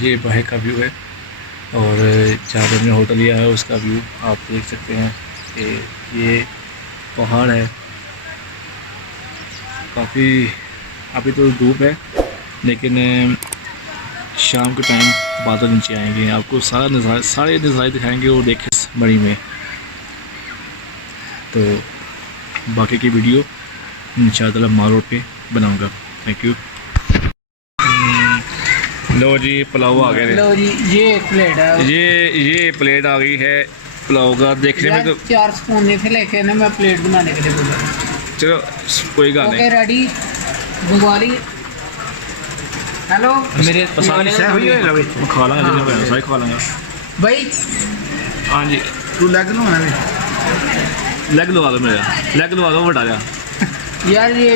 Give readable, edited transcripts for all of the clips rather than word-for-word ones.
ये बाहर का व्यू है और जहाँ पे हमने होटल लिया है उसका व्यू आप देख सकते हैं कि ये पहाड़ है। काफ़ी अभी तो धूप है लेकिन शाम के टाइम बादल नीचे आएंगे, आपको सारे नज़ारे दिखाएंगे और देखें बड़ी में। तो बाकी की वीडियो इंशाअल्लाह माल रोड पे बनाऊंगा। Thank you. लो जी पुलाव आ गया। लो जी ये प्लेट है, ये प्लेट आ गई है पुलाव का। देखने में तो 4 स्पून नहीं थे लेके ना मैं प्लेट बनाने के लिए बोला। चलो कोई गल नहीं। रेडी बुआरी। हेलो मेरे पसंद से हुई है भाई, खा लांगा जिन्हें सारे खा लांगा भाई। हाँ जी तू लेग लगा लेग लगा दो, मेरा लेग लगा दो बटा लिया यार। ये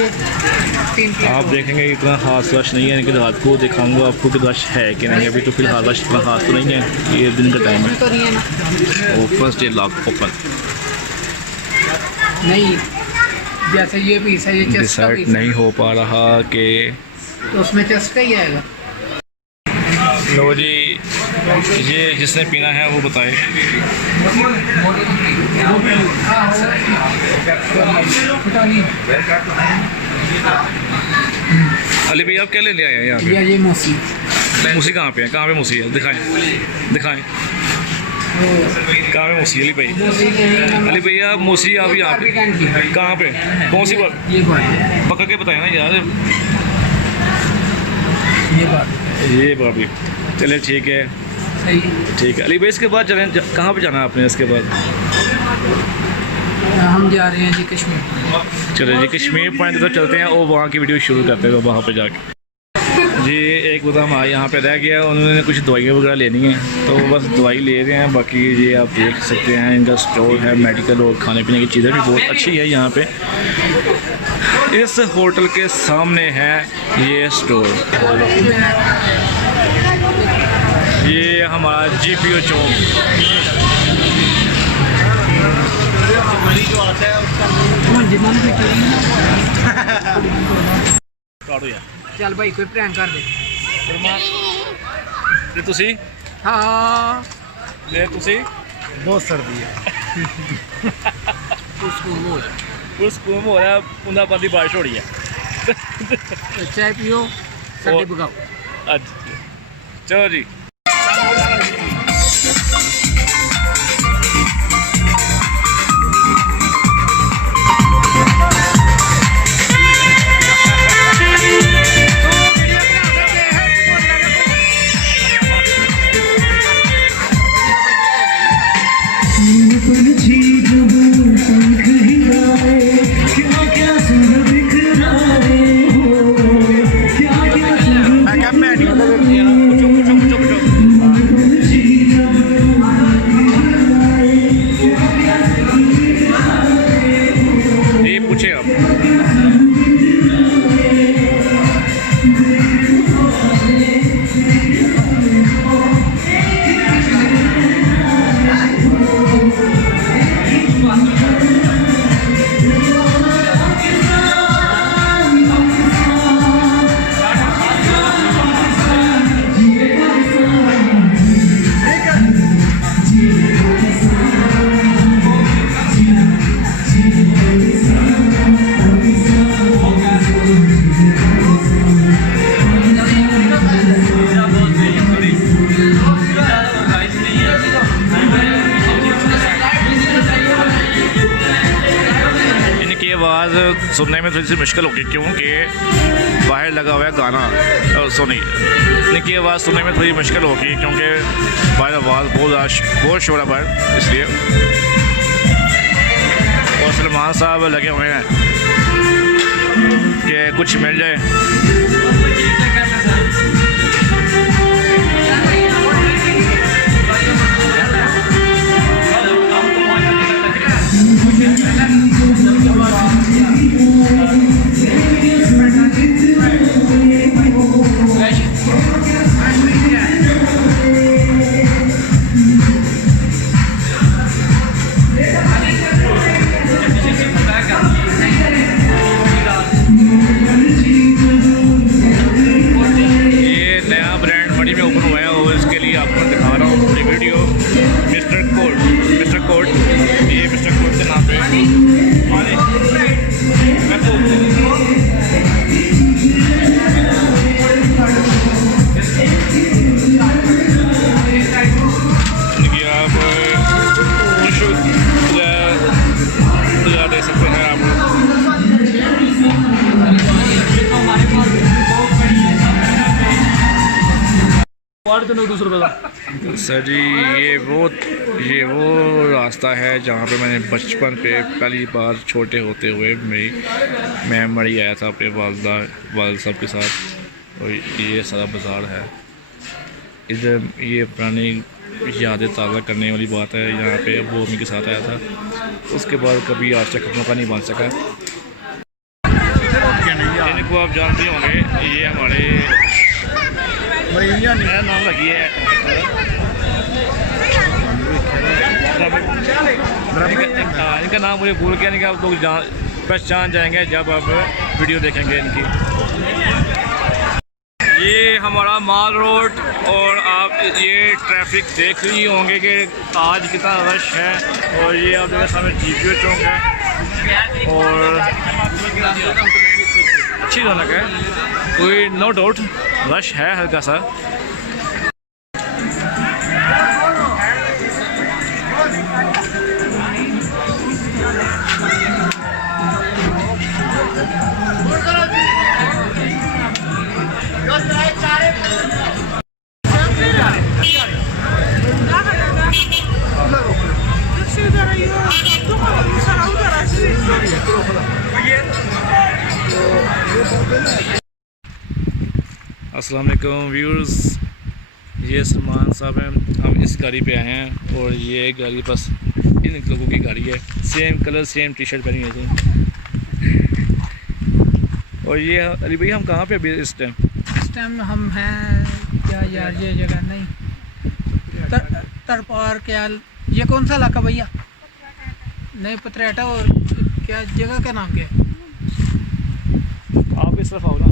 3 प्लेट आप देखेंगे इतना खास रश नहीं है, लेकिन रात को दिखाऊंगा आपको कि रश है कि नहीं। अभी तो फिलहाल रश इतना खास तो नहीं है, ये दिन का टाइम है। तो नहीं है ना, फर्स्ट डे लॉक ओपन नहीं जैसे ये पीस है, ये चेस्ट का डिसाइड पीस नहीं हो पा रहा कि तो उसमें चेस्ट का ही आएगा। लो जी ये जिसने पीना है वो बताए। अली भाई आप क्या ले आए हैं यहाँ पे? ये मूसी मूसी कहाँ पे है? कहाँ पे मूसी है? दिखाएं कहाँ पे मूसी? अली भाई अली भैया मूसी आप यहाँ पे कहाँ पे? कौन सी बात? ये बात पकड़ के बताए ना यार। ये भाभी चले ठीक है सही। ठीक है। अली भाई इसके बाद चलें कहाँ पे जाना है आपने? इसके बाद हम जा रहे हैं जी कश्मीर। चलो जी कश्मीर पॉइंट की तरफ चलते हैं और वहाँ की वीडियो शुरू करते हैं। तो वहाँ पे जाके जी एक बंदा हमारा यहाँ पे रह गया, उन्होंने कुछ दवाइयाँ वगैरह लेनी है तो बस दवाई ले रहे हैं। बाकी ये आप देख सकते हैं इनका स्टोर है, मेडिकल और खाने पीने की चीज़ें भी बहुत अच्छी है यहाँ पे। इस होटल के सामने है ये स्टोर। ये हमारा GPO चौक। चल भाई कोई प्रैंक कर दे। ਤੇ ਤੁਸੀਂ हाँ ਤੇ ਤੁਸੀਂ बहुत सर्दी है। पूरा सुकून हो रहा है, बूंदाबांदी बारिश हो रही है। चाय पियो सर्दी और- भगाओ। आज चलो जी पूछे आप। आवाज़ सुनने में थोड़ी सी मुश्किल होगी क्योंकि बाहर लगा हुआ है गाना। सुनी इनकी आवाज़ सुनने में थोड़ी मुश्किल होगी क्योंकि बाहर आवाज़ बहुत शोर है बाहर, इसलिए। और सलमान साहब लगे हुए हैं कि कुछ मिल जाए। सर जी ये वो रास्ता है जहाँ पे मैंने बचपन पे पहली बार छोटे होते हुए मैं मरी आया था अपने वालिद साहब के साथ। और ये सारा बाज़ार है इधर, ये पुरानी यादें ताज़ा करने वाली बात है। यहाँ पे अबू अम्मी के साथ आया था, उसके बाद कभी आज तक मौका नहीं बन सका। इनको आप जानते होंगे, ये हमारे नाम लगी है इनका नाम मुझे भूल गया, नहीं कि आप लोग पहचान जाएंगे जब आप वीडियो देखेंगे इनकी। ये हमारा माल रोड, और आप ये ट्रैफिक देख रही होंगे कि आज कितना रश है। और ये आप देखिए सामने GPO चौक है और अच्छी रौनक है, कोई नो डाउट रश है हल्का सा। अस्सलाम वालेकुम व्यूअर्स, ये सलमान साहब हैं। हम इस गाड़ी पे आए हैं और ये गाड़ी बस इन लोगों की गाड़ी है, सेम कलर सेम टी-शर्ट पहनी है। और ये अली भाई हम कहाँ पे अभी इस टाइम हम हैं क्या यार, ये जगह नहीं तरपार क्या, ये कौन सा इलाका भैया? नहीं पतरेटा, और क्या जगह का नाम क्या है? आप इस तरफ आओ ना।